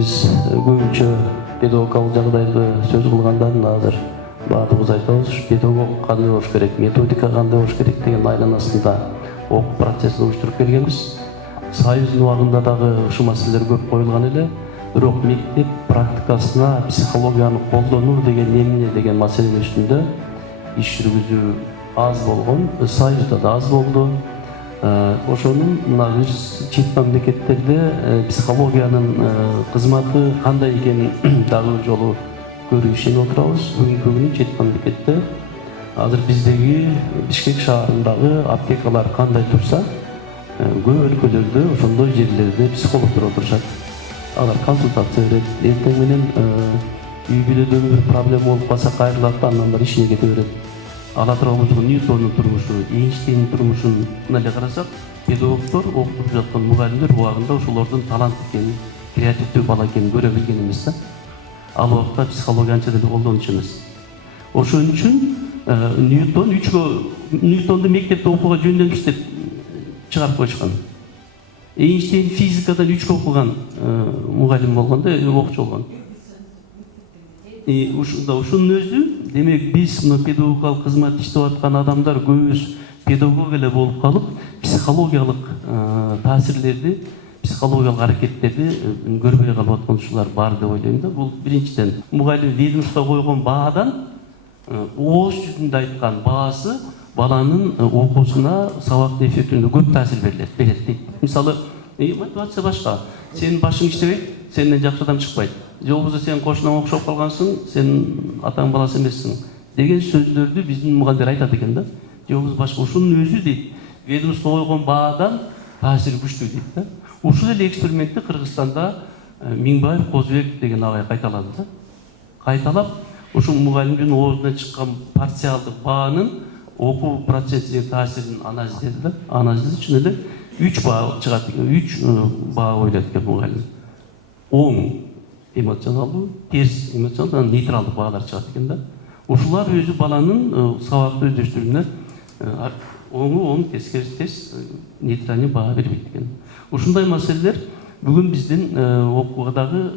Биз көбүнчө педагогикалык жагдайды сөз кылганда азыр баардыгыбыз айтабыз, педагог кандай болуш керек, методика кандай болуш керек деген айланасында окуу процессин уюштуруп келгенбиз. Союздун убагында дагы ушул маселелер көп коюлган эле, бирок мектеп практикасына психологияны колдонуу деген эмне деген маселенин үстүндө иш жүргүзүү аз болгон, Союзда да аз болду. Ошонун мына биз чет мамлекеттерде психологиянын кызматы кандай экенин дагы жолу көрүп ишенип отурабыз. Бүгүнкү күнү чет мамлекетте азыр биздеги Бишкек шаарындагы аптекалар кандай турса, көп өлкөлөрдө ошондой жерлерде психологдор отурушат. Алар консультация берет, эртең менен үй бүлөдөгү бир проблема болуп калса кайрылат да, андан бери ишине кете берет. Ала турган Ньютондун турмушу, Эйнштейндин турмушун эле карасак, педагогдор, окутуп жаткан мугалимдер убагында ошолордун талант экенин, креативдүү бала экенин көрө билген эмес да. Ал убакта психология анча деле колдончу эмес. Ошон үчүн Ньютонду мектепте окууга жөндөмүш деп чыгарып койушкан. Эйнштейн физикадан 3 окуган мугалим болгон да, окуучу болгон. Ушунун өзү, демек биз мына педагогикалык кызмат иштеп аткан адамдар көбүбүз педагог эле болуп калып, психологиялык таасирлерди, психологиялык аракеттерди көрбөй калып аткан ушулар бар деп ойлойм да. Бул биринчиден мугалим ведомство койгон баадан ооз жүзүндө айткан баасы баланын окуусуна, сабактын эффектине көп таасир берет дейт. Мисалы, мотивация башка. Сенин башың иштебейт, сенден жакшы адам чыкпайт. Же болбосо сен кошунаң окшоп калгансың, сен атаң баласы эмессиң деген сөздөрдү биздин мугалимдер айтат экен да. Же болбосо башка ушунун өзү дейт, ведомство койгон баадан таасири күчтүү дейт да. Ушул эле экспериментти Кыргызстанда Миңбаев Козубек деген агай кайталады да. Кайталап, ушул мугалимдин оозунан чыккан парциалдык баанын окуу процессине таасирин анализдеди да. Анализдеди, чын эле 3 баа чыгат экен, 3 баа ойлойт экен мугалим. Оң эмоционалдуу, терс эмоционалдуу, нейтралдык баалар чыгат экен да. Ушулар өзү баланын сабакты өздөштүрүүнө оң, терс, нейтральный баа бербейт экен. Ушундай маселелер бүгүн биздин окууга дагы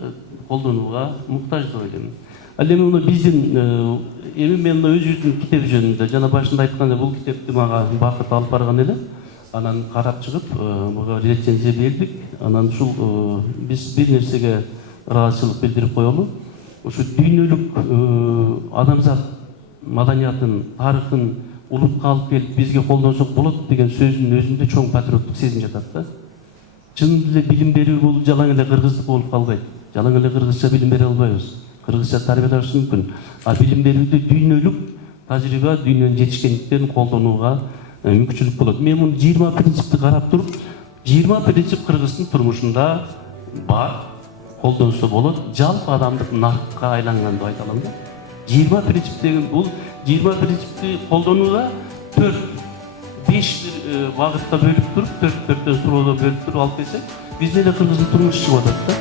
колдонууга муктаж деп ойлойм. Ал эми муну биздин мен өзүбүздүн китеп жөнүндө жана башында айткандай бул китепти мага Бакыт алып барган эле. Анан карап чыгып, буга рецензия бердик. Анан ушул биз бир нерсеге ыраазычылык билдирип коелу. Ушу дүйнөлүк адамзат маданиятын, тарыхын улутка алып келип бизге колдонсок болот деген сөздүн өзүндө чоң патриоттук сезим жатат да. Чын эле билим берүү бул жалаң эле кыргыздык болуп калбайт. Жалаң эле кыргызча билим бере албайбыз. Кыргызча тарбиялаш мүмкүн. А билим берүүдө дүйнөлүк тажрыйба, дүйнөнүн жетишкендиктерин колдонууга мүмкүнчүлүк болот. Мен муну 20 принципти карап туруп, 20 принцип кыргыздын турмушунда бар, колдонсо болот, жалпы адамдык наркка айланган деп айта алам да. 20 принцип деген бул 20 принципти колдонууда 4-5 багытта бөлүп туруп, 4-4төн суроодо бөлүп туруп алып келсек, биздин эле кыргыздын турмушу чыгып атат да.